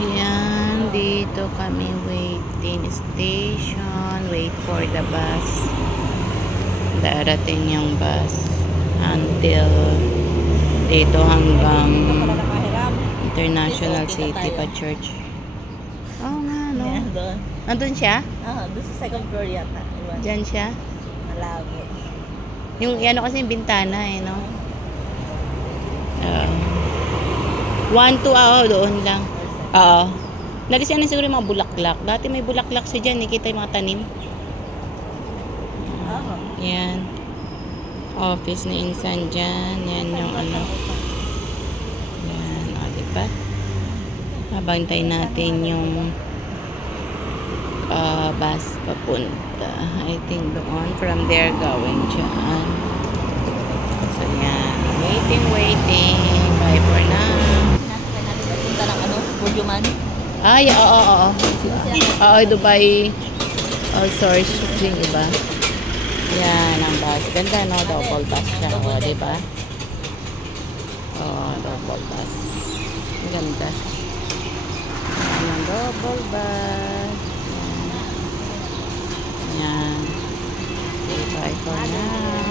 Yan, dito kami waiting station. Wait for the bus. Darating yung bus until dito hanggang International City pa Church. Oo nga, no? Nandun siya? Doon sa second floor yata. Diyan siya? Malabo. Yung ano kasi yung bintana eh, no? 1, 2, doon lang. Oo. Nalis yan siguro yung mga bulaklak. Dati may bulaklak siya dyan. Nakita yung mga tanim. Yan. Office ni Insan dyan. Yan yung ano. Yan. O, diba? Habantay natin yung bus papunta. I think doon. From there going dyan. So, yan. Waiting. Bye for now. Nasakay natin papunta ng ano, Burjuman. Ay, oo. Oo, Dubai. Source yung iba. Yan, ang bus. Ganda, no? Double bus siya. O, diba? Double bus. Ang ganda. Yan, ang double bus. Yan. Okay, bye for now.